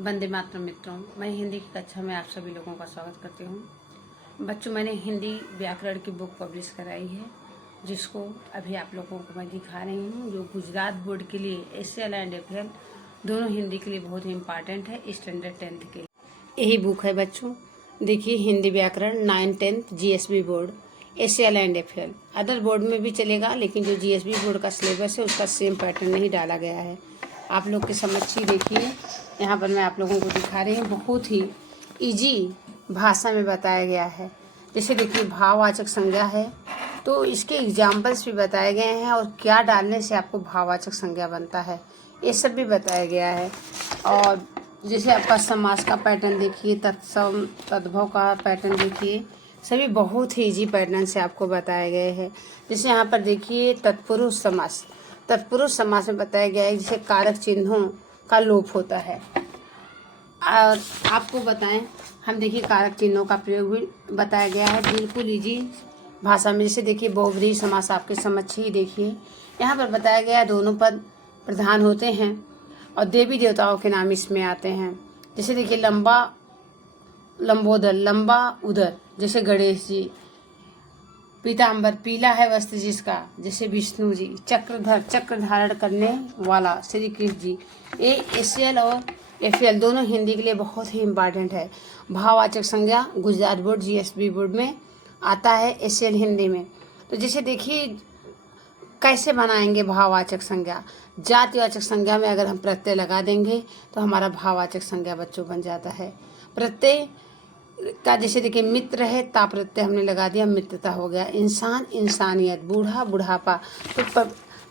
वंदे मातरम मित्रों, मैं हिंदी की कक्षा में आप सभी लोगों का स्वागत करती हूँ। बच्चों, मैंने हिंदी व्याकरण की बुक पब्लिश कराई है, जिसको अभी आप लोगों को मैं दिखा रही हूँ, जो गुजरात बोर्ड के लिए SL एंड FL दोनों हिंदी के लिए बहुत ही इम्पॉर्टेंट है, स्टैंडर्ड 10th के लिए। यही बुक है बच्चों, देखिए, हिंदी व्याकरण 9th 10th GSB board SL and FL। Other board में भी चलेगा, लेकिन जो GSB बोर्ड का सिलेबस है उसका सेम पैटर्न नहीं डाला गया है। आप लोग के समझ ही देखिए, यहाँ पर मैं आप लोगों को दिखा रही हूँ, बहुत ही इजी भाषा में बताया गया है। जैसे देखिए, भाववाचक संज्ञा है तो इसके एग्जाम्पल्स भी बताए गए हैं और क्या डालने से आपको भाववाचक संज्ञा बनता है, ये सब भी बताया गया है। और जैसे आपका समास का पैटर्न देखिए, तत्सम तद्भव का पैटर्न देखिए, सभी बहुत ही इजी पैटर्न से आपको बताए गए हैं। जैसे यहाँ पर देखिए, तत्पुरुष समास, तत्पुरुष समास में बताया गया है जिसे कारक चिन्हों का लोप होता है। और आपको बताएं, हम देखिए कारक चिन्हों का प्रयोग भी बताया गया है बिल्कुल इजी भाषा में। जैसे देखिए, बहुब्रीहि समास आपके समझ ही देखिए, यहाँ पर बताया गया है दोनों पद प्रधान होते हैं और देवी देवताओं के नाम इसमें आते हैं। जैसे देखिए, लंबा लंबोदर, लंबा उदर जैसे गणेश जी, पीताम्बर पीला है वस्त्र जिसका जैसे विष्णु जी, चक्रधर चक्र धारण करने वाला श्री कृष्ण जी। ये SL और FL दोनों हिंदी के लिए बहुत ही इम्पॉर्टेंट है। भाववाचक संज्ञा गुजरात बोर्ड GSB बोर्ड में आता है, SL हिंदी में। तो जैसे देखिए, कैसे बनाएंगे भाववाचक संज्ञा। जातिवाचक संज्ञा में अगर हम प्रत्यय लगा देंगे तो हमारा भाववाचक संज्ञा बच्चों बन जाता है। प्रत्यय का जैसे देखिए, मित्र है, ता प्रत्यय हमने लगा दिया, मित्रता हो गया। इंसान, इंसानियत, बूढ़ा, बुढ़ापा। तो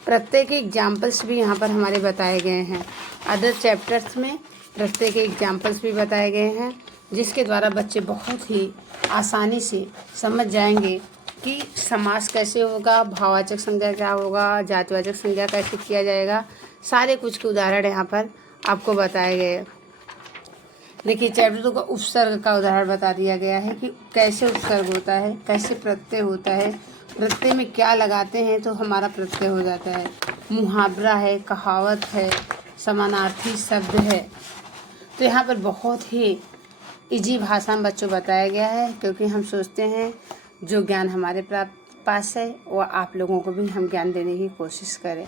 प्रत्यय के एग्जाम्पल्स भी यहाँ पर हमारे बताए गए हैं। अदर चैप्टर्स में प्रत्यय के एग्जाम्पल्स भी बताए गए हैं, जिसके द्वारा बच्चे बहुत ही आसानी से समझ जाएंगे कि समास कैसे होगा, भाववाचक संज्ञा क्या होगा, जातिवाचक संज्ञा कैसे किया जाएगा। सारे कुछ के उदाहरण यहाँ पर आपको बताए गए। देखिए, चैप्टर 2 का उपसर्ग का उदाहरण बता दिया गया है कि कैसे उपसर्ग होता है, कैसे प्रत्यय होता है, प्रत्यय में क्या लगाते हैं तो हमारा प्रत्यय हो जाता है। मुहावरा है, कहावत है, समानार्थी शब्द है। तो यहाँ पर बहुत ही इजी भाषा में बच्चों बताया गया है, क्योंकि हम सोचते हैं जो ज्ञान हमारे पास है वो आप लोगों को भी हम ज्ञान देने की कोशिश करें।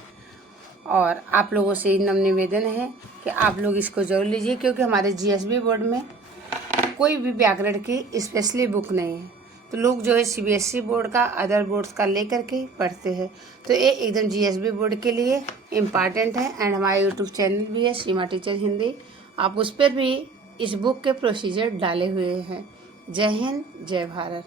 और आप लोगों से नम्र निवेदन है कि आप लोग इसको जरूर लीजिए, क्योंकि हमारे GSB बोर्ड में कोई भी व्याकरण की स्पेशली बुक नहीं है। तो लोग जो है CBSE बोर्ड का, अदर बोर्ड्स का लेकर के पढ़ते हैं। तो ये एकदम GSB बोर्ड के लिए इम्पॉर्टेंट है। एंड हमारा YouTube चैनल भी है, सीमा टीचर हिंदी, आप उस पर भी इस बुक के प्रोसीजर डाले हुए हैं। जय हिंद, जय भारत।